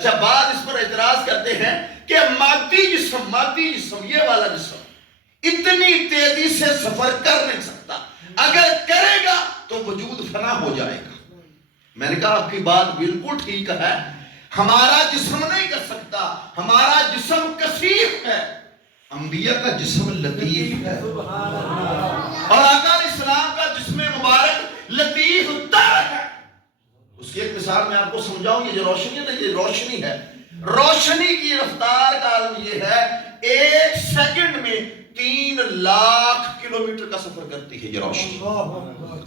اچھا بعض اس پر اعتراض کرتے ہیں کہ مادی جسم یہ والا جسم اتنی تیزی سے سفر کر نہیں سکتا، اگر کرے گا تو وجود فنا ہو جائے گا۔ میں نے کہا آپ کی بات بالکل ٹھیک ہے، ہمارا جسم نہیں کر سکتا، ہمارا جسم کثیف ہے، انبیاء کا جسم لطیف ہے، اور آقا علیہ السلام کا جسم مبارک لطیف تر ہے۔ اس کی ایک مثال میں آپ کو سمجھاؤں، یہ جو روشنی ہے نا، یہ روشنی ہے، روشنی کی رفتار کا عالم یہ ہے 1 سیکنڈ میں 3 لاکھ کلومیٹر کا سفر کرتی ہے۔ یہ روشنی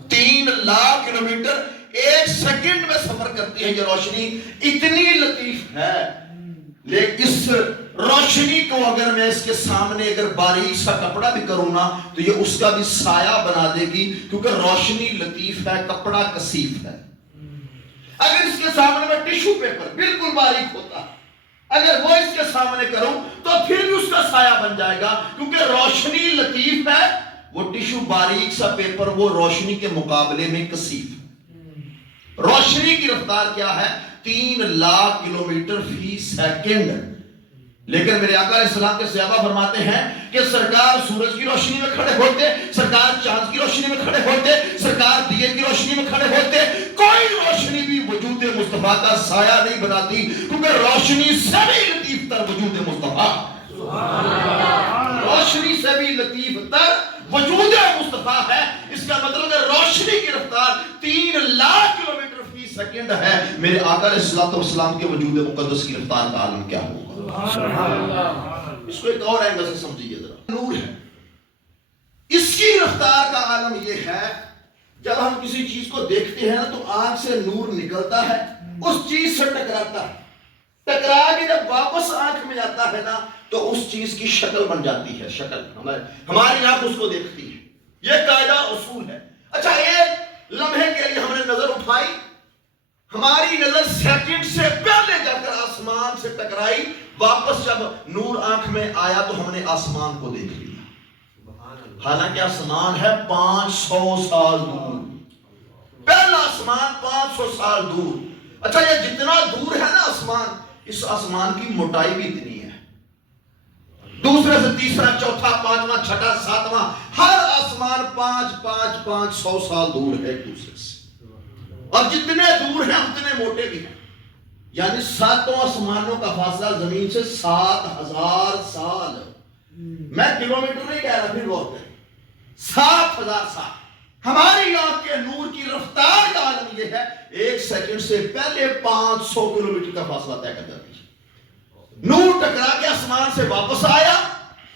3 لاکھ کلومیٹر 1 سیکنڈ میں سفر کرتی ہے۔ یہ روشنی اتنی لطیف ہے، لیکن اس روشنی کو اگر میں اس کے سامنے اگر باریک سا کپڑا بھی کروں نا تو یہ اس کا بھی سایہ بنا دے گی، کیونکہ روشنی لطیف ہے، کپڑا کثیف ہے۔ اگر اس کے سامنے میں ٹیشو پیپر بالکل باریک ہوتا ہے، اگر وہ اس کے سامنے کروں تو پھر بھی اس کا سایہ بن جائے گا، کیونکہ روشنی لطیف ہے، وہ ٹیشو باریک سا پیپر وہ روشنی کے مقابلے میں کثیف ہے۔ روشنی کی رفتار کیا ہے؟ 3 لاکھ کلومیٹر فی سیکنڈ۔ لیکن میرے آقا علیہ السلام کے صحابہ فرماتے ہیں کہ سرکار سورج کی روشنی میں کھڑے ہوتے، سرکار چاند کی روشنی میں کھڑے ہوتے، سرکار دیے کی روشنی میں کھڑے ہوتے، کوئی روشنی بھی وجود مصطفیٰ کا سایہ نہیں بناتی، کیونکہ روشنی سے بھی لطیف تر وجود مصطفیٰ، روشنی سے بھی لطیف تر وجود مصطفیٰ ہے۔ اس کا مطلب ہے روشنی کی رفتار 3 لاکھ کلومیٹر فی سیکنڈ ہے، میرے آقا علیہ السلام کے وجود مقدس کی رفتار کا عالم کیا ہوگا؟ اس کو ایک اور اینگل سے سمجھیے ذرا، نور ہے، اس کی رفتار کا عالم یہ ہے، جب ہم کسی چیز کو دیکھتے ہیں تو آنکھ سے نور نکلتا ہے، اس چیز سے ٹکراتا ہے، ٹکرا کے جب واپس آنکھ میں جاتا ہے نا تو اس چیز کی شکل بن جاتی ہے، شکل ہماری آنکھ اس کو دیکھتی ہے، یہ قاعدہ اصول ہے۔ اچھا ایک لمحے کے لیے ہم نے نظر اٹھائی، ہماری نظر سیکنڈ سے پہلے جا کر آسمان سے ٹکرائی، واپس جب نور آنکھ میں آیا تو ہم نے آسمان کو دیکھ لیا، حالانکہ آسمان ہے 500 سال دور، پہلا آسمان 500 سال دور۔ اچھا یہ جتنا دور ہے نا آسمان، اس آسمان کی موٹائی بھی اتنی ہے، دوسرے سے تیسرا، چوتھا، پانچواں، چھٹا، ساتواں، ہر آسمان 500 سال دور ہے ایک دوسرے سے، اور جتنے دور ہیں اتنے موٹے بھی ہیں، یعنی 7 آسمانوں کا فاصلہ زمین سے 7000 سال۔ میں کلومیٹر نہیں کہہ رہا، پھر غور کریں، 7000 سال۔ ہماری آنکھ کے نور کی رفتار کا عالم یہ ہے، 1 سیکنڈ سے پہلے 500 کلومیٹر کا فاصلہ طے کر جاتی ہے۔ نور ٹکرا کے آسمان سے واپس آیا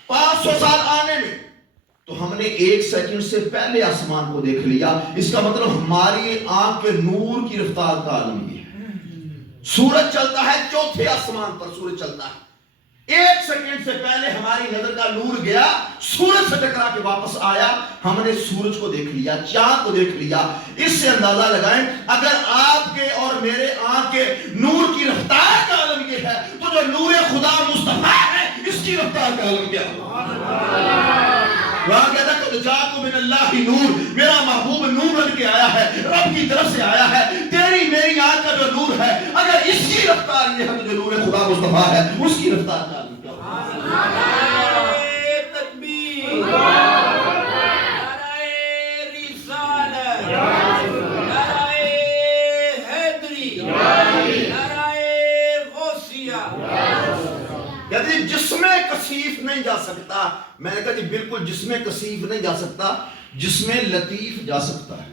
500 سال آنے میں، تو ہم نے 1 سیکنڈ سے پہلے آسمان کو دیکھ لیا۔ اس کا مطلب ہماری آنکھ کے نور کی رفتار کا عالم یہ ہے۔ سورج چلتا ہے 4تھے آسمان پر، سورج چلتا ہے، 1 سیکنڈ سے پہلے ہماری نظر کا نور گیا، سورج سے ٹکرا کے واپس آیا، ہم نے سورج کو دیکھ لیا، چاند کو دیکھ لیا۔ اس سے اندازہ لگائیں اگر آپ کے اور میرے آنکھ کے نور کی رفتار کا عالم یہ ہے تو جو نور خدا مصطفیٰ ہے اس کی رفتار کا عالم کیا ہے؟ وہاں کہتا ہے کہ جاءکم من اللہ نور، میرا محبوب نور بن کے آیا ہے، رب کی طرف سے آیا ہے۔ تیری میری آنکھ کا جو نور ہے، اگر اس کی رفتار یہ ہے تو جو نور خدا مصطفیٰ ہے اس کی رفتار کا عالم کیا ہوگا؟ تکبیر، نعرہ رسالت، نعرہ حیدری، نعرہ غوثیہ۔ کہتے ہیں جسم کثیف نہیں جا سکتا، میں نے کہا جی بالکل جسم کثیف نہیں جا سکتا، جسم لطیف جا سکتا ہے۔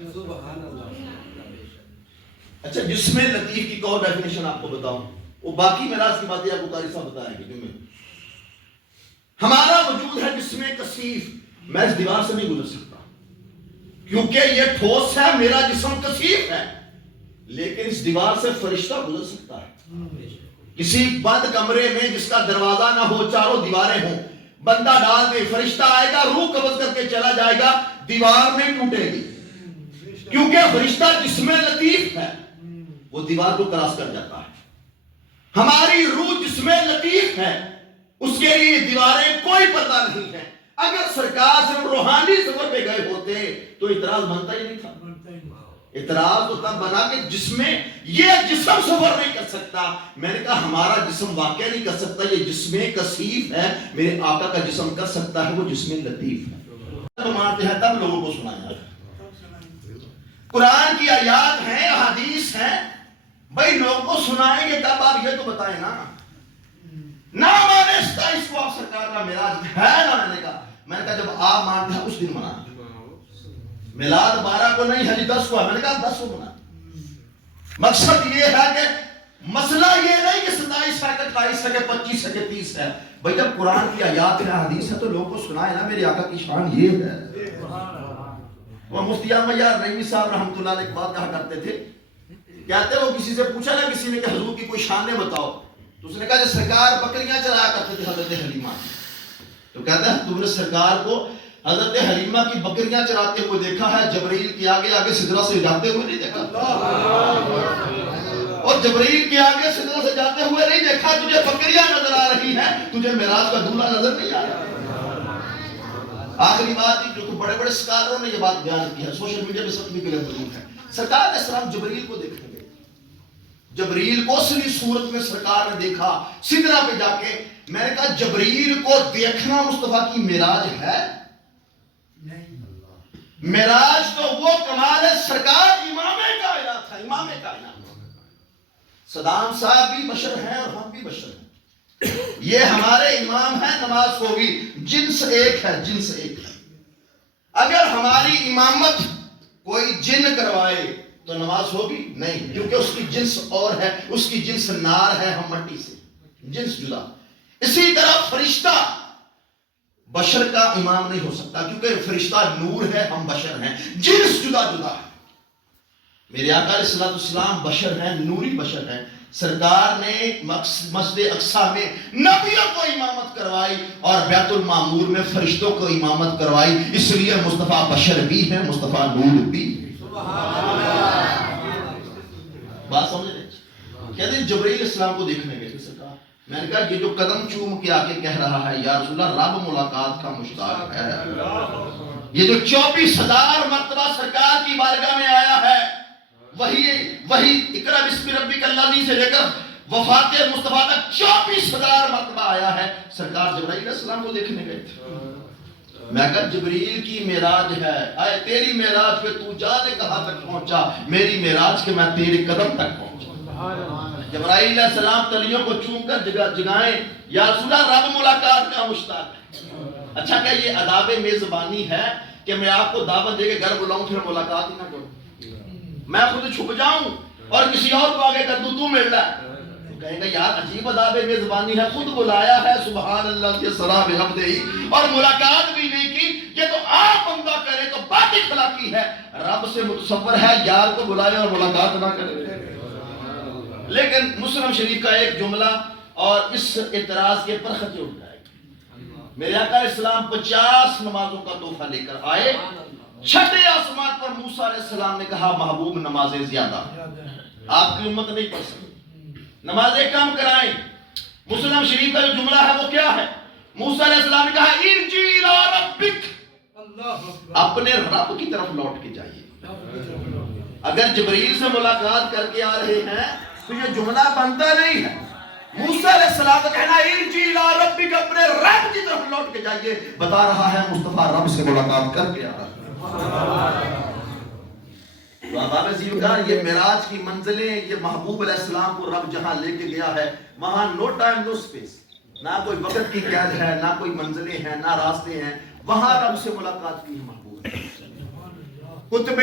اچھا جسم لطیف کی اور ڈیفینیشن آپ کو بتاؤں، وہ باقی میراث کی باتیں آپ کو قاری صاحب بتائیں گے، کیونکہ ہمارا وجود ہے جسم کثیف، میں اس دیوار سے نہیں گزر سکتا کیونکہ یہ ٹھوس ہے، میرا جسم کثیف ہے، لیکن اس دیوار سے فرشتہ گزر سکتا ہے۔ کسی بند کمرے میں جس کا دروازہ نہ ہو، چاروں دیواریں ہوں، بندہ ڈال دے، فرشتہ آئے گا، روح قبض کر کے چلا جائے گا، دیوار نہیں ٹوٹے گی، کیونکہ فرشتہ جسم لطیف ہے، وہ دیوار کو کراس کر جاتا ہے۔ ہماری روح جسم لطیف ہے، اس کے لیے دیواریں کوئی پردہ نہیں ہے۔ اگر سرکار صرف روحانی سفر پہ گئے ہوتے تو اعتراض بنتا ہی نہیں تھا، اعتراض تو تب بنا کہ جس میں یہ جسم سفر نہیں کر سکتا. میں نے کہا ہمارا جسم واقع نہیں کر سکتا, یہ جسم کثیف ہے, میرے آقا کا جسم کر سکتا ہے, وہ جسم لطیف ہے. مانتے ہیں تب لوگوں کو سنایا. قرآن کی آیات ہیں, احادیث ہیں, بھائی لوگوں کو سنائیں گے تب. آپ یہ تو بتائیں نا, نہ مانے اس کو آپ سرکار کا معراج ہے نا. میں نے کہا جب آپ مانتے ہیں اس دن منائیں. میلاد 12 کو نہیں ہے جی 10 کو ہے. میں نے کہا 10 کو منائیں. مقصد یہ ہے کہ مسئلہ یہ نہیں کہ 27 ہے کہ 28 ہے کہ 25 ہے کہ 30 ہے. بھائی جب قرآن کی آیات ہے, حدیث ہے, تو لوگوں کو سنائے نا. میرے آقا کی شان یہ ہے. وہ مفتی احمد یار رحیمی صاحب رحمۃ اللہ علیہ ایک بات کہا کرتے تھے, کہتے وہ کسی سے پوچھا نا, کسی نے کہ حضور کی کوئی شانیں بتاؤ, تو اس نے کہا کہ سرکار بکریاں چرایا کرتے تھے حضرت حلیمہ. تو کہتا ہے تم نے سرکار کو حضرت حلیمہ کی بکریاں چراتے ہوئے دیکھا ہے, جبرائیل کے آگے آگے سدرہ سے جاتے ہوئے نہیں دیکھا, اور جبرائیل کے آگے سدرہ سے جاتے ہوئے نہیں دیکھا. تجھے بکریاں نظر آ رہی ہیں, تجھے معراج کا دولہا نظر نہیں آ رہا. آخری بات جو بڑے بڑے سکالروں نے یہ بات بیان کی ہے, سوشل میڈیا پہ سب بھی موجود ہے. سرکار علیہ السلام جبرائیل کو دیکھنے گئے. جبرائیل کو اصلی صورت میں سرکار نے دیکھا سدرہ پہ جا کے. میں نے کہا جبرائیل کو دیکھنا مصطفیٰ کی معراج ہے؟ معراج تو وہ کمال ہے, سرکار امام کائنات تھا, امام کائنات. صدام صاحب بھی بشر ہیں اور ہم بھی بشر ہیں. یہ ہمارے امام ہیں, نماز ہوگی, جنس ایک ہے, جنس ایک ہے. اگر ہماری امامت کوئی جن کروائے تو نماز ہوگی نہیں, کیونکہ اس کی جنس اور ہے, اس کی جنس نار ہے, ہم مٹی سے, جنس جدا. اسی طرح فرشتہ بشر کا امام نہیں ہو سکتا, کیونکہ فرشتہ نور ہے, ہم بشر ہیں, جنس جدا جدا ہے. میرے آقا علیہ السلام بشر ہیں, نوری بشر ہیں. سرکار نے مسجد اقصیٰ میں نبیوں کو امامت کروائی اور بیت المعمور میں فرشتوں کو امامت کروائی. اس لیے مصطفیٰ بشر بھی ہے, مصطفیٰ نور بھی. بات سمجھ رہے ہیں؟ کہتے ہیں جبرائیل السلام کو دیکھنے گئے سرکار. میں نے کہا یہ جو قدم چوم کے آکے کہہ رہا ہے یا رسول اللہ رب ملاقات کا مشتاق ہے, یہ جو 24,000 مرتبہ سرکار کی بارگاہ میں آیا ہے, وہی اقرا بسم ربک الذی سے لے کر وفات مصطفیٰ تک 24,000 مرتبہ آیا ہے. سرکار جبرائیل علیہ السلام کو دیکھنے گئے تھے. میں کہا جبرائیل کی معراج ہے, آئے تیری معراج پہ تو جانے کہاں تک پہنچا, میری معراج کے میں تیرے قدم تک پہنچا. جبرائیل علیہ السلام تلیوں کو چوم کر جگائیں, یا رسول اللہ رب ملاقات کا مشتاق ہے. اچھا کیا یہ آداب میزبانی ہے کہ میں آپ کو دعوت دے کے گھر بلاؤں پھر ملاقات ہی نہ کروں, میں خود چھپ جاؤں اور کسی اور کو آگے کر دوں, تو مل رہا ہے؟ کہیں گے یار عجیب آداب میزبانی ہے, خود بلایا ہے سبحان اللہ کے سرا بحمدہ اور ملاقات بھی نہیں کی. یہ تو آپ بندہ کرے تو باقی اخلاقی ہے, رب سے متصور ہے یار کو بلائے اور ملاقات نہ کرے. لیکن مسلم شریف کا ایک جملہ اور اس اعتراض کے پر خطے اٹھ جائے گا. میرے آقا علیہ السلام 50 نمازوں کا تحفہ لے کر آئے. چھٹے آسمان پر موسیٰ علیہ السلام نے کہا محبوب نمازیں زیادہ, آپ کی امت نہیں پڑھ سکتی, نمازیں کم کرائیں. مسلم شریف کا جو جملہ ہے وہ کیا ہے؟ موسیٰ علیہ السلام نے کہا ارجع الی ربک, اپنے رب کی طرف لوٹ کے جائیے. اگر جبرائیل سے ملاقات کر کے آ رہے ہیں تو یہ جملہ بنتا نہیں ہے. موسیٰ علیہ السلام کا کہنا ارجع الی ربک, اپنے رب کی طرف لوٹ کے جائیے, بتا رہا ہے مصطفیٰ رب سے ملاقات کر کے آ رہا ہے. تو احباب عزیزگان, یہ معراج کی منزلیں, یہ محبوب علیہ السلام کو رب جہاں لے کے گیا ہے وہاں نو ٹائم نو سپیس, نہ کوئی وقت کی قید ہے, نہ کوئی منزلیں ہیں, نہ راستے ہیں, وہاں رب سے ملاقات کی محبوب ہے. کتب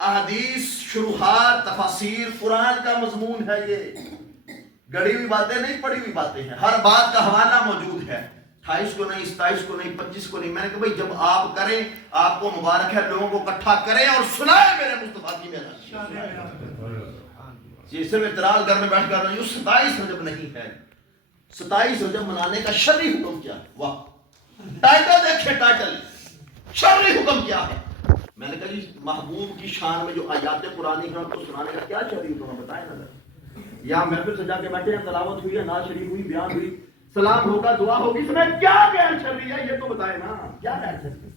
احادیث, شروحات, تفاسیر, قرآن کا مضمون ہے یہ. گڑی ہوئی باتیں نہیں, پڑھی ہوئی باتیں ہیں. ہر بات کا حوالہ موجود ہے, 28 کو نہیں, 27 کو نہیں, 25 کو نہیں. میں نے کہا بھائی جب آپ کریں, آپ کو مبارک ہے, لوگوں کو اکٹھا کریں اور سنائیں میرے مصطفیٰ کی معراج. یہ صرف اعتراض گھر میں بیٹھ کر رہی ہوں. 27 رجب نہیں ہے, 27 رجب منانے کا شرعی حکم کیا ہے؟ واہ, ٹائٹل دیکھیں, ٹائٹل شرعی حکم کیا ہے. میں نے کہا جی محبوب کی شان میں جو آیات قرآنی ہیں ان کو سنانے کا کیا شرعی حکم ہے, بتائیں نظر. یہاں محفل سجا کے بیٹھے ہیں, تلاوت ہوئی ہے, نعت شریف ہوئی, بیان ہوئی, سلام ہوگا, دعا ہوگی, اس میں کیا غیر شرعی ہے یہ تو بتائیں نا, کیا غیر شرعی ہے.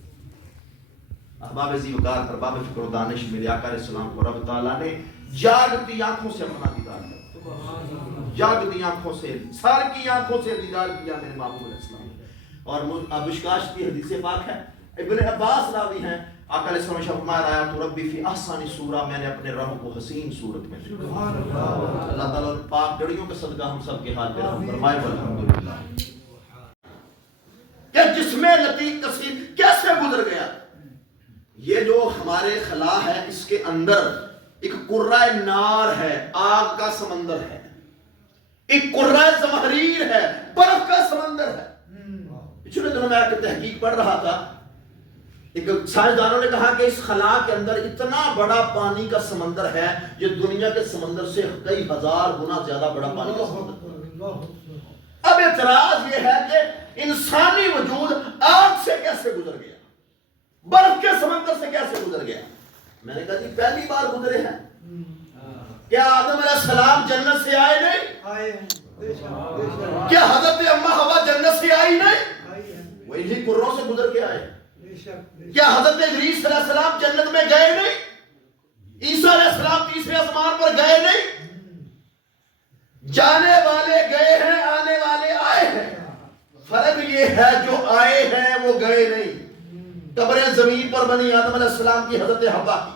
احباب ذی وقار، ارباب فکر و دانش، میرے آقا علیہ السلام کو رب تعالیٰ نے جاگتی آنکھوں سے اپنا دیدار کیا، جاگتی آنکھوں سے، سر کی آنکھوں سے دیدار کیا میرے محبوب علیہ السلام۔ اور مشکاش کی حدیث پاک ہے، ابن عباس راوی ہیں، آقا علیہ السلام نے فرمایا رایت ربی فی احسن صورہ، میں نے اپنے رب کو حسین صورت میں دیکھا۔ اللہ تعالیٰ پاک جڑیوں کے صدقہ ہم سب کے حال پہ رحم فرمائے والحمدللہ۔ کہ جسم لطیف کثیر کیسے گزر گیا؟ یہ جو ہمارے خلا ہے اس کے اندر ایک قرہ نار ہے، آگ کا سمندر ہے، ایک قرہ زمہریر ہے، برف کا سمندر ہے۔ پچھلے دنوں میں آکے تحقیق پڑھ رہا تھا، ایک سائنسدانوں نے کہا کہ اس خلا کے اندر اتنا بڑا پانی کا سمندر ہے، یہ دنیا کے سمندر سے کئی ہزار گنا زیادہ بڑا پانی کا سمندر۔ اب اعتراض یہ ہے کہ انسانی وجود آگ سے کیسے گزر گیا، برف کے سمندر سے کیسے گزر گیا؟ میں نے کہا جی پہلی بار گزرے ہیں۔ کیا آدم علیہ السلام جنت سے آئے نہیں؟ کیا حضرت اما حوا جنت سے آئی نہیں؟ وہ انہی قروں سے گزر کے آئے۔ کیا حضرت ادریس علیہ السلام جنت میں گئے نہیں؟ عیسیٰ علیہ السلام تیسرے آسمان پر گئے نہیں؟ جانے والے گئے ہیں، آنے والے آئے ہیں۔ فرق یہ ہے جو آئے ہیں وہ گئے نہیں۔ قبریں زمین پر بنی آدم علیہ السلام کی، حضرت حوا کی،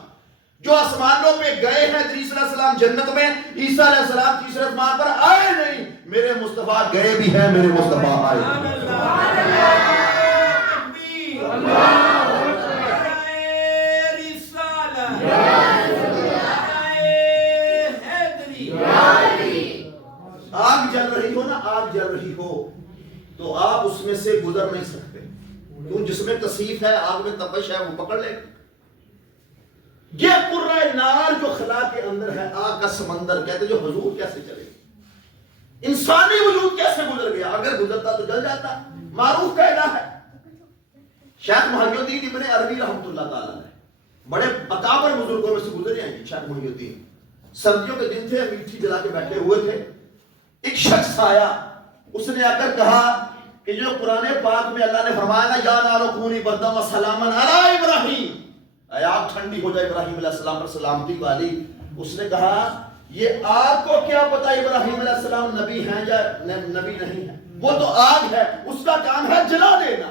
جو آسمانوں پہ گئے ہیں، ادریس علیہ السلام جنت میں، عیسیٰ علیہ السلام تیسرے آسمان پر آئے نہیں۔ میرے مصطفیٰ گئے بھی ہیں، میرے مصطفیٰ آئے آگ جل رہی ہو نا، آگ جل رہی ہو تو آپ اس میں سے گزر نہیں سکتے، کیوں جس میں کثیف ہے، آگ میں تپش ہے، وہ پکڑ لے گا۔ یہ قرہ نار جو خلا کے اندر ہے، آگ کا سمندر، کہتے جو حضور کیسے چلے گا، انسانی وجود کیسے گزر گیا؟ اگر گزرتا تو جل جاتا۔ معروف قاعدہ ہے، شیخ محی الدین ابن عربی رحمۃ اللہ تعالیٰ نے بڑے اکابر بزرگوں میں سے گزرے ہیں۔ شیخ محی الدین سردیوں کے دن تھے، انگیٹھی جلا کے بیٹھے ہوئے تھے، ایک شخص آیا، اس نے آ کر کہا کہ جو قرآن پاک میں اللہ نے فرمایا نا یا نار کونی بردم و سلاما علی ابراہیم، اے آگ ٹھنڈی ہو جائے ابراہیم علیہ السلام پر سلامتی والی۔ اس نے کہا یہ آگ کو کیا پتا ابراہیم علیہ السلام نبی ہیں یا نبی نہیں ہیں، وہ تو آگ ہے، اس کا کام ہے جلا دینا۔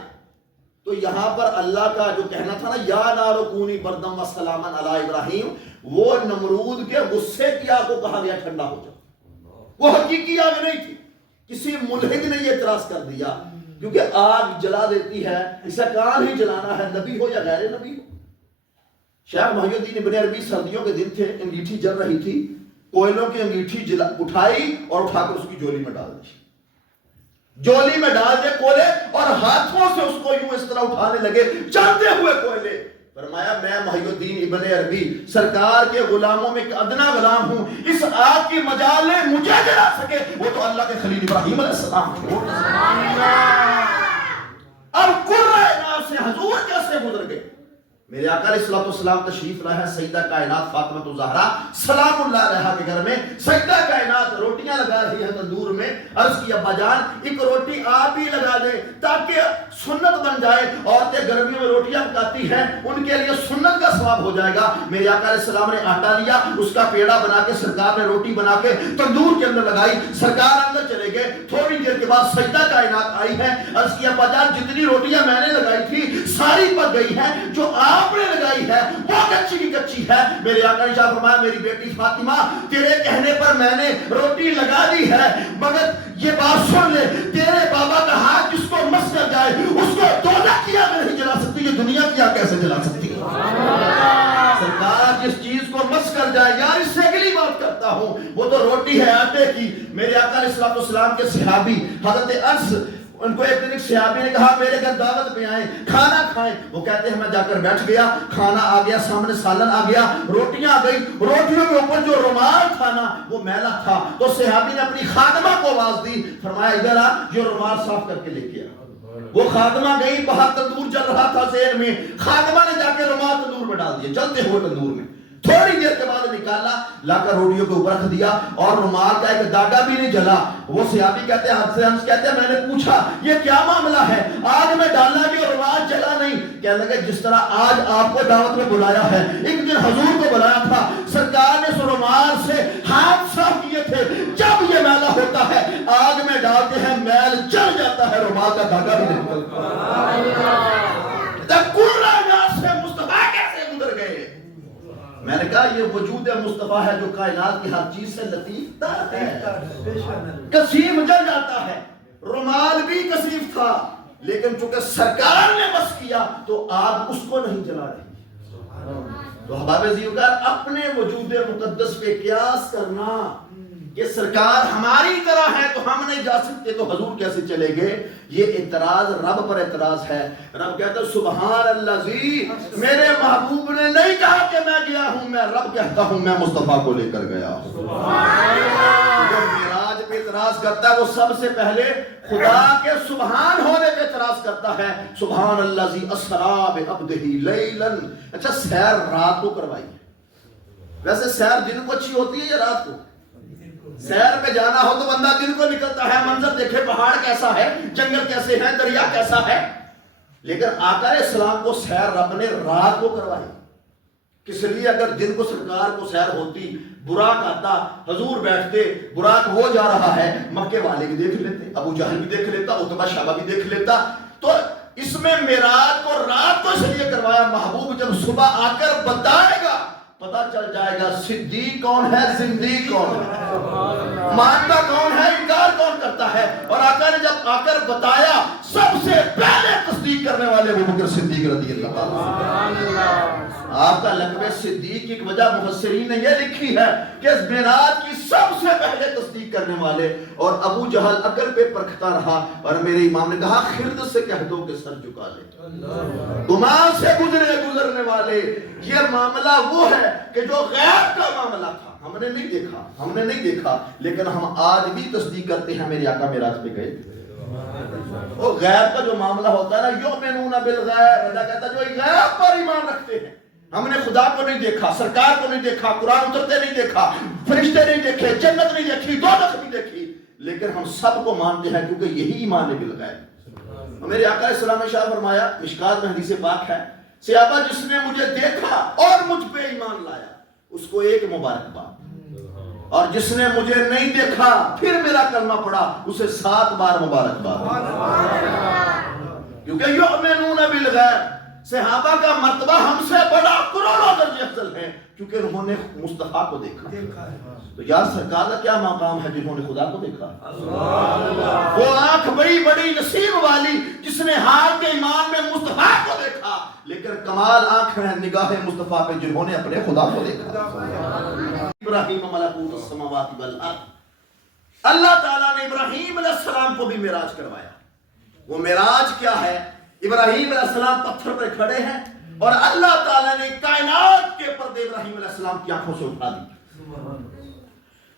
تو یہاں پر اللہ کا جو کہنا تھا نا یا نار کونی بردم و سلاما علی ابراہیم، وہ نمرود کے غصے کی آگ کو کہا گیا ٹھنڈا ہو جائے، وہ حقیقی آگ نہیں تھی۔ کسی ملحد نے یہ اعتراض کر دیا، کیونکہ آگ جلا دیتی ہے، اس کا کام ہی جلانا ہے، نبی ہو یا غیر نبی ہو۔ شیخ محی الدین ابن عربی سردیوں کے دن تھے، انگیٹھی جل رہی تھی، کوئلوں کی انگیٹھی اٹھائی اور اٹھا کر اس کی جولی میں ڈال دی، جولی میں ڈال دے کوئلے، اور ہاتھوں سے اس کو یوں اس طرح اٹھانے لگے، چلتے ہوئے کوئلے۔ فرمایا میں محی الدین ابن عربی سرکار کے غلاموں میں ایک ادنا غلام ہوں، اس آگ کی مجال نے مجھے جلا سکے، وہ تو اللہ کے خلیل ابراہیم علیہ السلام کو۔ اب قرہ نار سے حضور کیسے گزر گئے؟ میرے آقا علیہ السلام تشریف لائے ہیں سیدہ کائنات فاطمہ الزہرا سلام اللہ علیہا کے گھر میں۔ سیدہ کائنات روٹیاں لگا رہی ہیں تندور میں، عرض کی ابا جان ایک روٹی آپ ہی لگا دیں تاکہ سنت بن جائے، عورتیں گرمیوں میں روٹیاں پکاتی ہیں، ان کے لیے سنت کا ثواب ہو جائے گا۔ میرے آقا علیہ السلام نے آٹا لیا، اس کا پیڑا بنا کے سرکار نے روٹی بنا کے تندور کے اندر لگائی، سرکار اندر چلے گئے۔ تھوڑی دیر کے بعد سیدہ کائنات آئی ہے، عرض کی ابا جان جتنی روٹیاں میں نے لگائی تھی ساری پک گئی ہیں، جو آپ نے لگائی ہے وہ کچی کی کچی ہے۔ میرے آقا نے شاہ فرمایا میری بیٹی فاطمہ تیرے کہنے پر میں نے روٹی لگا دی ہے، مگر یہ بات سن لے تیرے بابا کا ہاتھ جس کو مس کر جائے اس کو دولت کی آگ نہیں جلا سکتی، یہ دنیا کی آگ کیسے جلا سکتی ہے؟ سرکار جس چیز کو مس کر جائے، یار اس سے اگلی بات کرتا ہوں، وہ تو روٹی ہے آٹے کی۔ میرے آقا علیہ السلام کے صحابی حضرت انس، ان کو ایک دن ایک صحابی نے کہا میرے گھر دعوت پہ آئیں کھانا کھائیں، وہ کہتے ہیں میں جا کر بیٹھ گیا، کھانا آ گیا سامنے، سالن آ گیا، روٹیاں آ گئی، روٹیوں کے اوپر جو رومال تھا نا وہ میلا تھا، تو صحابی نے اپنی خادمہ کو آواز دی، فرمایا ادھر آ یہ رومال صاف کر کے لے کے آ۔ وہ خادمہ گئی، باہر تندور جل رہا تھا ذہن میں، خادمہ نے جا کے رومال تندور میں ڈال دیا، جلتے ہوئے تندور میں۔ تھوڑی دیر کے بعد نکالا، لا کر روٹیوں کے اوپر رکھ دیا اور رومال کا ایک داغا بھی نہیں جلا۔ وہ صحابی کہتے ہیں، حد سے ہنس کہتے ہیں، میں نے پوچھا یہ کیا معاملہ ہے، آگ میں ڈالنا بھی اور رومال جلا نہیں؟ کہنے لگے جس طرح آج آپ کو دعوت میں بلایا ہے، ایک دن حضور کو بلایا تھا، سرکار نے رومال سے ہاتھ صاف کیے تھے، جب یہ میلا ہوتا ہے آگ میں ڈالتے ہیں میل جل جاتا ہے، رومال کا داغا بھی نہیں نکلتا۔ سے مصطفیٰ کیسے گزر گئے؟ میں نے کہا یہ وجود مصطفیٰ ہے جو کائنات کی ہر چیز سے لطیف تر ہے، کثیف جل جاتا ہے۔ رومال بھی کثیف تھا لیکن چونکہ سرکار نے بس کیا تو آگ اس کو نہیں جلا رہی۔ تو احباب عزیزگار اپنے وجود مقدس پہ قیاس کرنا کہ سرکار ہماری طرح ہے تو ہم نہیں جا سکتے تو حضور کیسے چلے گئے، یہ اعتراض رب پر اعتراض ہے۔ رب کہتا ہے سبحان اللہ زی، میرے محبوب نے نہیں کہا کہ میں گیا ہوں، میں رب کہتا ہوں میں مصطفیٰ کو لے کر گیا ہوں۔ جو معراج پہ اعتراض کرتا ہے وہ سب سے پہلے خدا کے سبحان ہونے پہ اعتراض کرتا ہے۔ سبحان اللہ زی اسرا بعبدہ لیلا۔ اچھا سیر رات کو کروائی، ویسے سیر دن کو اچھی ہوتی ہے یا رات کو؟ سیر پہ جانا ہو تو بندہ دن کو نکلتا ہے، منظر دیکھے، پہاڑ کیسا ہے، جنگل کیسے ہیں، دریا کیسا ہے۔ لیکن آقا علیہ السلام کو سیر رب نے رات کو کروائی، کس لیے؟ اگر دن کو سرکار کو سیر ہوتی، براق آتا، حضور بیٹھتے، براق وہ جا رہا ہے، مکے والے بھی دیکھ لیتے، ابو جہل بھی دیکھ لیتا، عتبہ شعبہ بھی دیکھ لیتا۔ تو اس میں معراج کو رات کو اس لیے کروایا، محبوب جب صبح آ کر بتائے گا پتا چل جائے گا صدیق کون ہے، زندیق کون ہے، مانتا کون ہے، انکار کون کرتا ہے۔ اور آقا نے جب آ کر بتایا سب سے پہلے تصدیق کرنے والے ابو بکر صدیق رضی اللہ عنہ۔ آپ کا لقب صدیق کی ایک وجہ مفسرین نے یہ لکھی ہے کہ اس معراج کی سب سے پہلے تصدیق کرنے والے، اور ابو جہل عقل پہ پرکھتا رہا، اور میرے امام نے کہا خرد سے کہہ دو کہ سر جھکا لے، گمان سے گزرنے والے۔ یہ معاملہ وہ ہے کہ جو غیب کا معاملہ تھا، ہم نے نہیں دیکھا لیکن ہم آج بھی تصدیق کرتے ہیں میرے آقا معراج پہ گئے۔ وہ غیب کا جو معاملہ ہوتا ہے نا، یؤمنون بالغیب، اللہ کہتا ہے جو غیب پر ایمان رکھتے ہیں۔ ہم نے خدا کو نہیں دیکھا، سرکار کو نہیں دیکھا، قرآن اترتے نہیں دیکھا، فرشتے نہیں دیکھے، جنت نہیں دیکھی، دوزخ نہیں دیکھی، لیکن ہم سب کو مانتے ہیں کیونکہ یہی ایمان بالغیب۔ میرے آقا علیہ السلام نے شاہ فرمایا، مشکات میں حدیث پاک ہے، صحابہ جس نے مجھے دیکھا اور مجھ پہ ایمان لایا اس کو ایک مبارکباد، اور جس نے مجھے نہیں دیکھا پھر میرا کلمہ پڑھا اسے 7 بار مبارکباد، کیونکہ یؤمنون بالغیب۔ صحابہ کا مرتبہ ہم سے بڑا کروڑوں درجے افضل ہے کیونکہ انہوں نے مصطفیٰ کو دیکھا۔ تو یار سرکار کا کیا مقام ہے جنہوں نے خدا کو دیکھا؟ وہ آنکھ بڑی بڑی نصیب والی جس نے حال کے ایمان میں مصطفیٰ کو دیکھا، لیکن کمال آنکھ ہے نگاہ مصطفیٰ پہ جنہوں نے اپنے خدا کو دیکھا۔ ابراہیم ملکوت السماوات والارض، اللہ تعالیٰ نے ابراہیم علیہ السلام کو بھی معراج کروایا۔ وہ معراج کیا ہے؟ ابراہیم علیہ السلام پتھر پر کھڑے ہیں اور اللہ تعالیٰ نے کائنات کے پردے ابراہیم علیہ السلام کی آنکھوں سے اٹھا دی،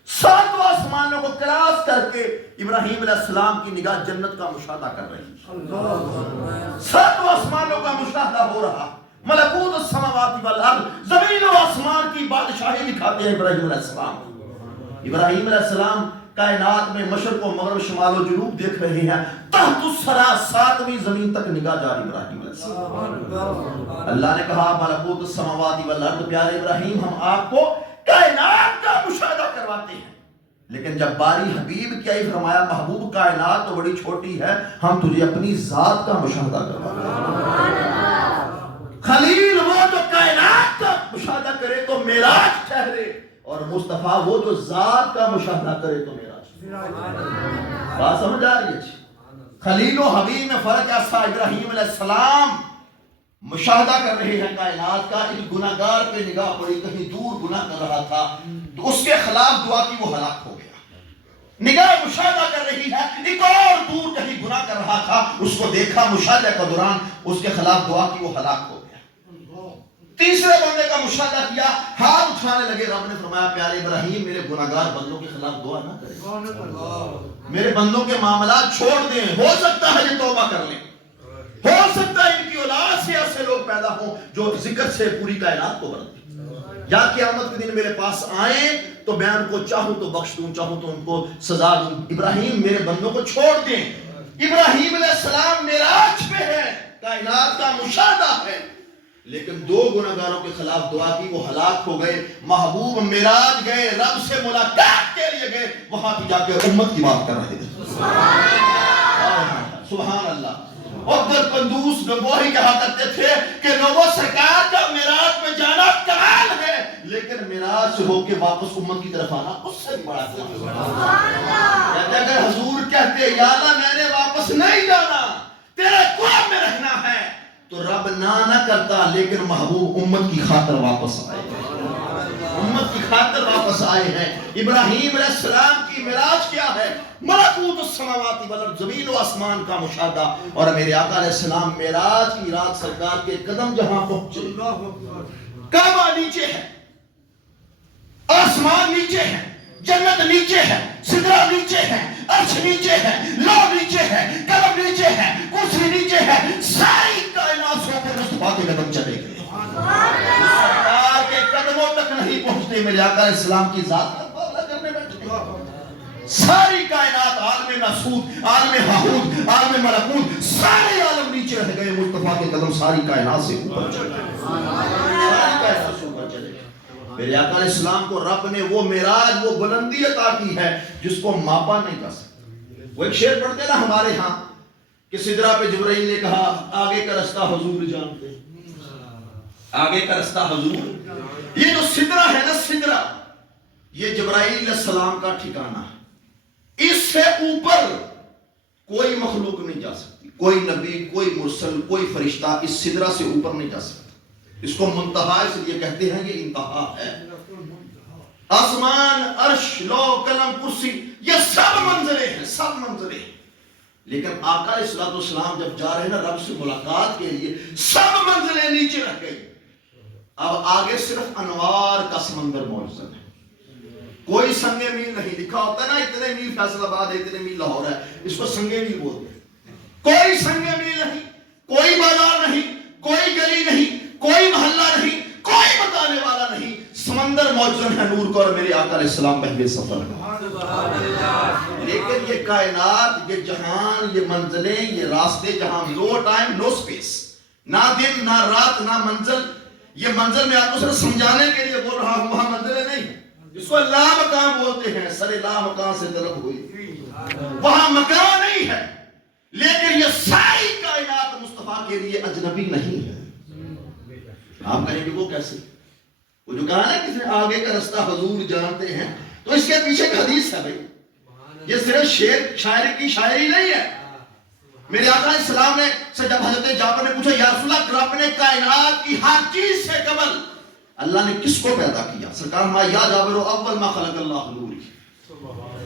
7 آسمانوں کو کراس کر کے ابراہیم علیہ السلام کی نگاہ جنت کا مشاہدہ کر رہی، 7 آسمانوں کا مشاہدہ ہو رہا، ملکوت السماوات والارض، زمین و آسمان کی بادشاہی دکھاتے ہیں ابراہیم علیہ السلام۔ ابراہیم علیہ السلام کائنات میں مشرق و مغرب، شمال و جنوب دیکھ رہے ہیں، تحت الثری 7ویں زمین تک نگاہ جاری ابراہیم علیہ السلام۔ اللہ نے کہا ملکوت السماوات والارض، پیارے ابراہیم ہم آپ کو کائنات کا مشاہدہ کرواتے ہیں، لیکن جب باری حبیب کی آئی فرمایا محبوب کائنات تو بڑی چھوٹی ہے، ہم تجھے اپنی ذات کا مشاہدہ کرواتے ہیں۔ خلیل وہ جو کائنات کا مشاہدہ کرے تو معراج ٹھہرے، اور مصطفیٰ وہ جو ذات کا مشاہدہ کرے تو معراج۔ بات سمجھ آ رہی ہے؟ خلیل و حبیب میں فرق ایسا، ابراہیم علیہ السلام مشاہدہ کر رہے ہیں کائنات کا، ایک گناہگار پہ نگاہ پڑی، کہیں دور گناہ کر رہا تھا تو اس کے خلاف دعا کی، وہ ہلاک ہو گیا۔ نگاہ مشاہدہ کر رہی ہے، ایک اور دور کہیں گناہ کر رہا تھا، اس کو دیکھا مشاہدہ کا دوران، اس کے خلاف دعا کی، وہ ہلاک ہو گیا۔ تیسرے بندے کا مشاہدہ کیا، ہاتھ اٹھانے لگے، رب نے فرمایا پیارے ابراہیم میرے گناہگار بندوں کے خلاف دعا نہ کریں، میرے بندوں کے معاملات چھوڑ دیں، ہو سکتا ہے یہ توبہ کر لیں، ہو سکتا ہے ان کی اولاد سے ایسے لوگ پیدا ہوں جو ذکر سے پوری کائنات کو بڑھتے ہیں۔ یا قیامت کے دن میرے پاس آئیں تو میں ان کو چاہوں تو بخش دوں، چاہوں تو ان کو سزا دوں۔ ابراہیم میرے بندوں کو چھوڑ دیں۔ ابراہیم علیہ السلام معراج پہ ہے، کائنات کا مشاہدہ ہے، لیکن دو گناہگاروں کے خلاف دعا کی، وہ ہلاک ہو گئے۔ محبوب معراج گئے، رب سے ملاقات کے لیے گئے، وہاں پہ جا کے امت کی بات کر رہے تھے۔ سبحان اللہ۔ عبدال قندوس نبوی کہا کرتے تھے کہ نبو سرکار کا معراج میں جانا کمال ہے، لیکن معراج سے ہو کے واپس امت کی طرف آنا اس سے بڑا کمال۔ کہتے اگر حضور کہتے یا اللہ میں نے واپس نہیں جانا، تیرے قرب میں رہنا ہے، تو رب نہ کرتا، لیکن محبوب امت کی خاطر واپس آئے، امت کی خاطر واپس آئے ہیں۔ ابراہیم علیہ السلام کی معراج کیا ہے؟ ملکوت السماوات والارض، زمین و آسمان کا مشاہدہ۔ اور میرے آقا علیہ السلام معراج کی رات سرکار کے قدم جہاں پہنچے، کعبہ نیچے ہے، آسمان نیچے ہے، جنت نیچے ہے، سدرہ نیچے ہے، عرش نیچے ہے، لو نیچے ہے، قلم نیچے ہے، کرسی نیچے ہے، ساری کائنات سو پر مصطفیٰ کے قدم چلے گئے۔ سرکار کے قدموں تک نہیں پہنچتے، میرے آقا علیہ السلام کی ذات کا مقابلہ کرنے بیٹھے۔ ساری کائنات، عالم ناسوت، عالم ہاہوت، عالم ملکوت، سارے عالم نیچے رہ گئے، مصطفیٰ کے قدم ساری کائنات سے اوپر چلے گئے، ساری کائنات سے اوپر چلے گئے۔ میرے آقا علیہ السلام کو رب نے وہ معراج، وہ بلندی عطا کی ہے جس کو ماپا نہیں جا سکتا۔ وہ ایک شعر پڑھتے نا ہمارے ہاں کہ سدرہ پہ جبرائیل نے کہا آگے کا رستہ حضور جانتے، آگے کا رستہ حضور۔ یہ جو سدرہ ہے نا، سدرہ یہ جبرائیل علیہ السلام کا ٹھکانہ ہے، اس سے اوپر کوئی مخلوق نہیں جا سکتی، کوئی نبی، کوئی مرسل، کوئی فرشتہ اس سدرہ سے اوپر نہیں جا سکتا۔ اس کو منتہا اس لیے کہتے ہیں، یہ انتہا ہے۔ آسمان، عرش، لو، قلم، کرسی، یہ سب منزلیں ہیں، سب منزلیں ہیں، لیکن آقا علیہ السلام جب جا رہے ہیں نا رب سے ملاقات کے لیے، سب منزلیں نیچے رہ گئی۔ اب آگے صرف انوار کا سمندر موجود ہے، کوئی سنگ میل نہیں۔ لکھا ہوتا ہے نا اتنے میل فیصل آباد ہے، اتنے میل لاہور ہے، اس کو سنگ میل بولتے ہیں۔ کوئی سنگ میل نہیں، کوئی بازار نہیں، کوئی گلی نہیں، کوئی محلہ نہیں، کوئی بتانے والا نہیں، سمندر موجود ہے نور کا، اور میرے آقا علیہ السلام پہلے سفر ہے۔ لیکن یہ کائنات، یہ جہان، یہ منزلیں، یہ راستے، جہاں نو ٹائم نو سپیس، نہ دن نہ رات نہ منزل۔ یہ منزل میں آپ کو صرف سمجھانے کے لیے بول رہا ہوں، وہاں منزلیں نہیں ہیں، جس کو لا مقام بولتے ہیں، سر لا مقام سے طلب ہوئی، وہاں مقام نہیں ہے، لیکن یہ ساری کائنات مصطفیٰ کے لیے اجنبی نہیں ہے۔ آپ کہیں گے وہ کیسے؟ وہ جو کہا نا کسی نے آگے کا رستہ حضور جانتے ہیں، تو اس کے پیچھے ایک حدیث ہے بھائی، یہ صرف شعر شاعری کی شاعری نہیں ہے۔ میرے آقا علیہ السلام نے سے جب حضرت جابر نے پوچھا یا رسول اللہ، رب نے کائنات کی ہر چیز سے قبل اللہ نے کس کو پیدا کیا؟ سرکار فرمایا یا جابر اول ما خلق اللہ نوری،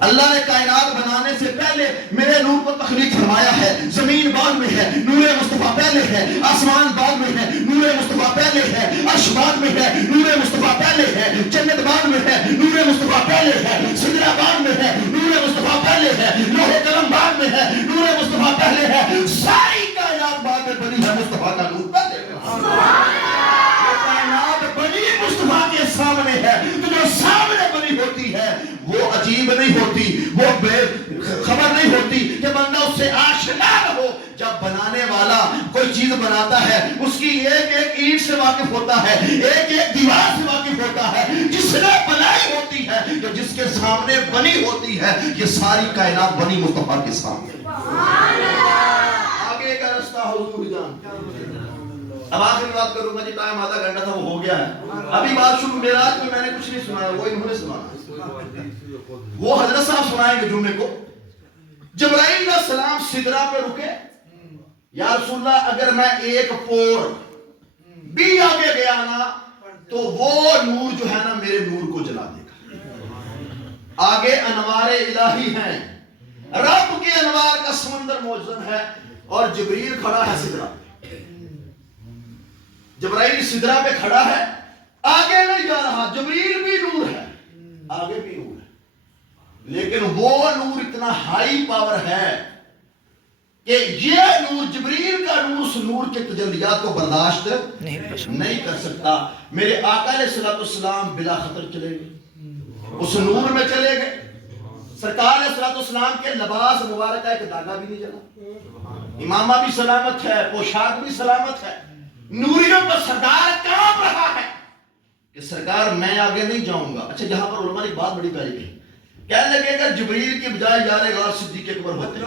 اللہ نے کائنات بنانے سے پہلے میرے نور کو تخلیق فرمایا ہے۔ زمین بعد میں ہے، نور مصطفیٰ پہلے ہے، آسمان بعد میں ہے، نور مصطفیٰ پہلے ہے، عرش بعد میں ہے، نور مصطفیٰ پہلے ہے، جنت بعد میں ہے، نور مصطفیٰ پہلے ہے، سدرہ بعد میں ہے، نور مصطفیٰ پہلے ہے، لوح قلم بعد میں ہے، نور مصطفیٰ پہلے ہے، ساری کائنات بعد میں بنی ہے، مصطفیٰ کا نور پہلے ہے۔ کائنات بنی مصطفیٰ کے سامنے ہے، تو جو سامنے بنی ہوتی ہے وہ عجیب نہیں ہوتی، وہ بے خبر نہیں ہوتی کہ بندہ اس سے آشنا نہ ہو۔ جب بنانے والا کوئی چیز بناتا ہے، اس کی ایک ایک اینٹ سے واقف ہوتا ہے، ایک ایک دیوار سے واقف ہوتا ہے، جس نے بنائی ہوتی ہے، جو جس کے سامنے بنی ہوتی ہے، یہ ساری کائنات بنی مصطفیٰ کے سامنے۔ آگے کا رستہ حضور جان۔ اب آخری بات کروں گا جی، ٹائم آدھا گھنٹہ تھا وہ ہو گیا ہے۔ ابھی بات شروع معراج میں نے کچھ نہیں سنایا، وہ انہوں نے سنایا، وہ حضرت صاحب سنائیں گے جمعے کو۔ جبرائیل علیہ السلام سدرہ پہ رکے، یا رسول اللہ اگر میں ایک پور بھی آگے گیا نا تو وہ نور جو ہے نا میرے نور کو جلا دے گا۔ آگے انوار الہی ہیں، رب کے انوار کا سمندر موجود ہے، اور جبریل کھڑا ہے سدرہ پہ۔ جبرائیل سدرہ پہ کھڑا ہے، آگے نہیں جا رہا، جبریل بھی نور ہے، آگے بھی نور ہے، لیکن وہ نور اتنا ہائی پاور ہے کہ یہ نور جبریل کا نور اس نور کے تجلیات کو برداشت نہیں کر سکتا. میرے آقا علیہ السلام بلا خطر چلے گئے, اس نور میں چلے گئے. سرکار علیہ السلام کے لباس مبارکہ ایک داغا بھی نہیں جلا, امامہ بھی سلامت ہے, پوشاک بھی سلامت ہے. نوریوں پر سردار کام رہا ہے کہ سرکار میں آگے نہیں جاؤں گا. اچھا یہاں پر علماء نے ایک بات بڑی پیاری کہی, کہنے لگے کہ جبریل کی بجائے یار غار صدیق اکبر ہوتے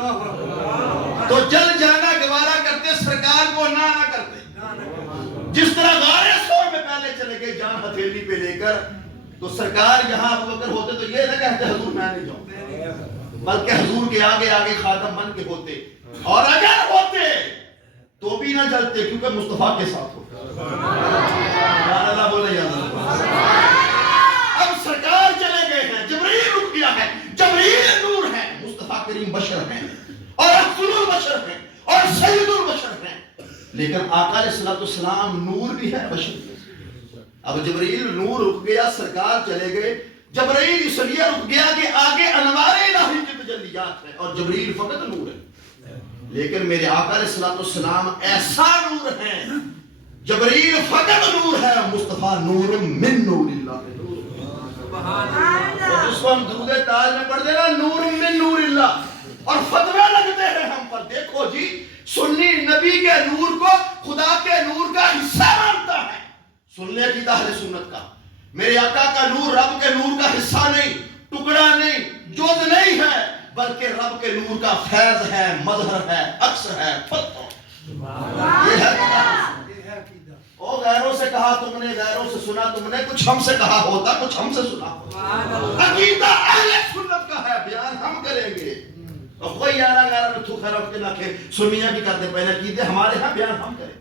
تو جل جانا گوارا کرتے, سرکار کو نہ کرتے. جس طرح غار ثور میں پہلے چلے گئے جان ہتھیلی پہ لے کر, تو سرکار یہاں ابو بکر ہوتے تو یہ نہ کہتے حضور میں نہیں جاؤں, بلکہ حضور کے آگے آگے خاتم بن کے ہوتے, اور اگر ہوتے تو بھی نہ جلتے کیونکہ مصطفیٰ کے ساتھ ہوتے. اللہ بولے یا اللہ. اب سرکار چلے گئے ہیں, جبریل رک گیا ہے. جبریل نور ہے, مصطفیٰ کریم بشر ہیں اور افضل البشر ہیں اور سید البشر ہیں, لیکن آقا علیہ السلام نور بھی ہے بشر بھی ہے. اب جبریل نور رک گیا, سرکار چلے گئے. جبریل اس لیے رک گیا کہ آگے انوار الہی کی تجلیات ہے اور جبریل فقط نور ہے. لیکن میرے آقا علیہ السلام ایسا نور ہے, جبریل فقط نور ہے, مصطفیٰ نور من نور اللہ. اور جس کو ہم درود تاج میں پڑھ دے رہا نور من نور اللہ, اور فتوے لگتے ہیں ہم پر. دیکھو جی, سنی نبی کے نور کو خدا کے نور کا حصہ مانتا ہے. سن لے عقیدہ اہل سنت کا, میرے آقا کا نور رب کے نور کا حصہ نہیں, ٹکڑا نہیں, جز نہیں ہے, بلکہ رب کے نور کا فیض ہے, مظہر ہے, عکس ہے, فتح. یہ ہے او غیروں سے کہا تم نے, غیروں سے سنا تم نے, کچھ ہم سے کہا ہوتا, کچھ ہم سے سنا ہوتا. عقیدہ اہل سنت کا ہے, بیان ہم کریں گے. اور کوئی آنا غیرہ میں تھو خیرہ کے نہ کہ سنیاں بھی کرتے پہلے عقیدے ہمارے ہاں بیان ہم کریں.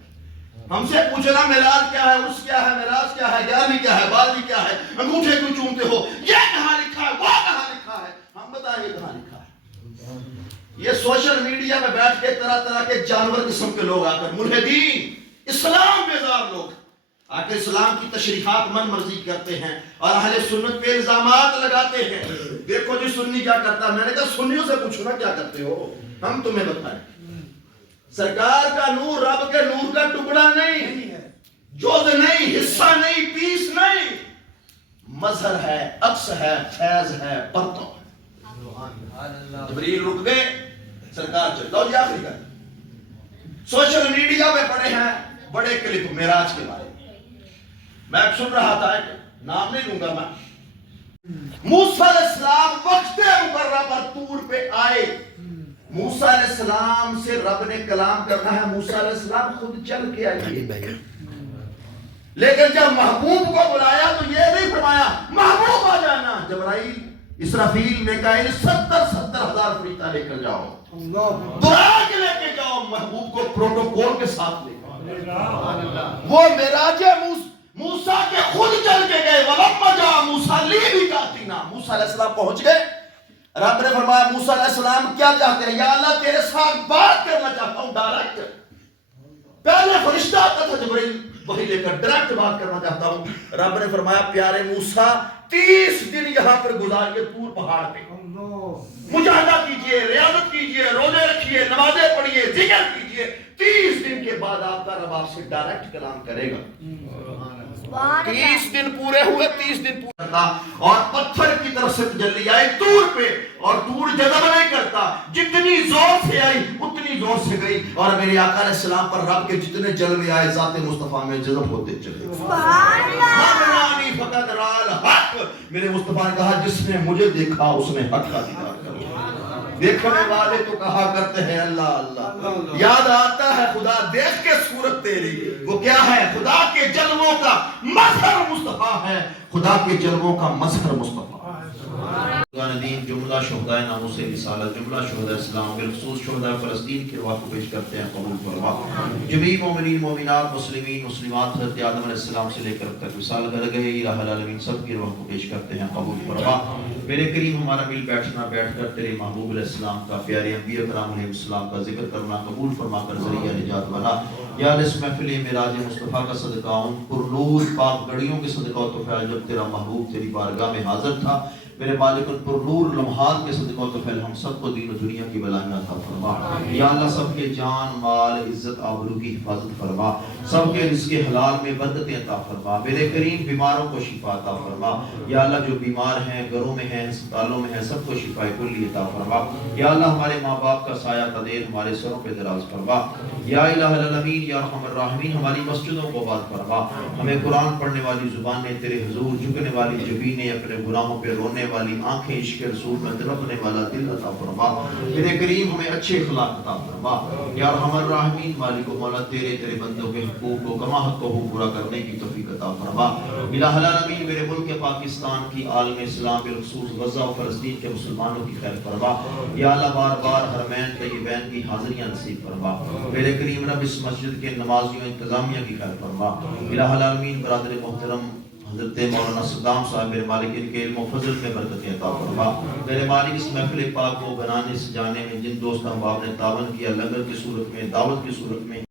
ہم سے پوچھنا معراج کیا ہے, عرس کیا ہے, معراج کیا ہے, گیارہویں کیا ہے, بارہویں کیا ہے, انگوٹھے کیوں چومتے ہو, یہ کہاں لکھا ہے, وہ کہاں لکھا ہے, ہم بتائیں گے کہاں لکھا ہے. یہ سوشل میڈیا میں بیٹھ کے طرح طرح کے جانور قسم کے لوگ آ کر, ملحدین, اسلام بیزار لوگ آ کے اسلام کی تشریحات من مرضی کرتے ہیں اور اہل سنت پہ الزامات لگاتے ہیں. دیکھو جی سنی کیا کرتا ہے. میں نے کہا سنیوں سے پوچھو نا کیا کرتے ہو, ہم تمہیں بتائیں. سرکار کا نور رب کے نور کا ٹکڑا نہیں, جز نہیں, حصہ نہیں, پیس نہیں, مظہر ہے, عکس ہے, فیض ہے, پرتو. جبریل رک گئے, سرکار چل دو. جی آخری کر سوشل میڈیا پہ پڑے ہیں بڑے کلپ معراج کے بارے میں. میں سن رہا تھا, نام نہیں لوں گا میں. موسیٰ علیہ السلام وقت مقررہ پر طور پہ آئے. موسیٰ علیہ السلام سے رب نے کلام کرنا ہے, موسیٰ علیہ السلام خود چل کے آئیے. لیکن جب محبوب کو بلایا تو یہ نہیں فرمایا محبوب آ جانا. جبرائیل, اسرافیل, میکائیل 70,000 فرشتہ لے کر جاؤ, براق لے کے جاؤ, محبوب کو پروٹوکول کے ساتھ لے کر. وہ معراج موسیٰ کے خود چل کے گئے. وَلَمَّا جَاءَ مُوسَىٰ لِمِيقَاتِنَا, موسیٰ علیہ السلام پہنچ گئے. رب نے فرمایا موسیٰ علیہ السلام کیا چاہتے ہیں؟ یا اللہ تیرے ساتھ بات کرنا چاہتا ہوں ڈائریکٹ. پہلے فرشتہ آتا تھا جبرائیل وہی لے کر, ڈائریکٹ بات کرنا چاہتا ہوں. رب نے فرمایا پیارے موسیٰ 30 دن یہاں پر گزاریے طور پہاڑ پہ, مجاہدہ کیجئے, ریاضت کیجئے, روزے رکھیے, نمازیں پڑھیے, ذکر کیجئے. 30 دن کے بعد آپ کا رب آپ سے ڈائریکٹ کلام کرے گا. 30 دن پورے ہوئے, 30 دن پورا تھا, اور پتھر کی طرف سے تجلی آئی طور پہ, اور طور جذب نہیں کرتا, جتنی زور سے آئی اتنی زور سے گئی. اور میرے آقا علیہ السلام پر رب کے جتنے جلوے آئے ذات مصطفیٰ میں جذب ہوتے چلے. مغرانی فقط رال حق, میرے مصطفیٰ نے کہا جس نے مجھے دیکھا اس نے حق کا دیدار کر. دیکھنے والے تو کہا کرتے ہیں اللہ اللہ, یاد آتا ہے خدا دیکھ کے صورت تیری. وہ کیا ہے؟ خدا کے جلووں کا مظہر مصطفیٰ ہے, خدا کے جلووں کا مظہر مصطفیٰ. دین جملہ شہدائے ناموس رسالت, جملہ شہدائے اسلام, بالخصوص شہدائے فلسطین کے واقع پیش کرتے ہیں, قبول فرما. جميع مومنین مومنات مسلمین مسلمات حضرت آدم علیہ السلام سے لے کر تک وصال کر گئے الہ العالمین سب کے واقع پیش کرتے ہیں, قبول فرما. میرے کریم ہمارا مل بیٹھنا بیٹھ کر تیرے محبوب علیہ السلام کا, پیارے انبیاء کرام علیہ السلام کا ذکر کرنا قبول فرما کر ذریعہ نجات بنا. یا اس محفل معراج مصطفیٰ کا صدقہ, ان پر نور پاک گڑیوں کے صدقہ و فیض, جب تیرا محبوب تیری بارگاہ میں حاضر تھا میرے مالک ان پر نور لمحات کے صدقہ و فعل ہم سب کو دین و دنیا کی بلائیاں عطا فرما یا اللہ سب کے جان مال عزت آبرو کی حفاظت فرما سب کے رزق حلال میں برکتیں عطا فرما میرے کریم بیماروں کو شفا عطا فرما یا اللہ جو بیمار ہیں گھروں میں ہیں ہسپتالوں میں ہیں سب کو شفا کلی عطا فرما یا اللہ ہمارے ماں باپ کا سایہ قدیر ہمارے سروں پہ دراز فرما یا الہ العالمین یا ارحم الراحمین ہماری مسجدوں کو آباد فرما ہمیں قرآن پڑھنے والی زبانیں تیرے حضور جھکنے والی جبینیں اپنے گناہوں پہ رونے والی آنکھیں عشق رسول میں تڑپنے والا دل عطا فرما میرے کریم ہمیں اچھے اخلاق عطا فرما یا ارحم الراحمین مالک و مولا تیرے بندوں کے حقوق کو کما حق کو پورا کرنے کی توفیق عطا فرما الہ العالمین میرے ملک پاکستان کی عالم اسلام بالخصوص غزہ و فلسطین کے مسلمانوں کی خیر فرما یا اللہ بار بار حرمین طیبین کی حاضریاں نصیب فرما میرے کریم رب اس مسجد کے نمازیوں انتظامیہ کی خیر فرما الہ العالمین برادر محترم حضرت مولانا صدام صاحب میرے مالک ان کے علم و فضل میں برکتیں عطا فرما میرے مالک اس محفل پاک کو بنانے سجانے میں جن دوست احباب نے تعاون کیا لنگر کی صورت میں دعوت کی صورت میں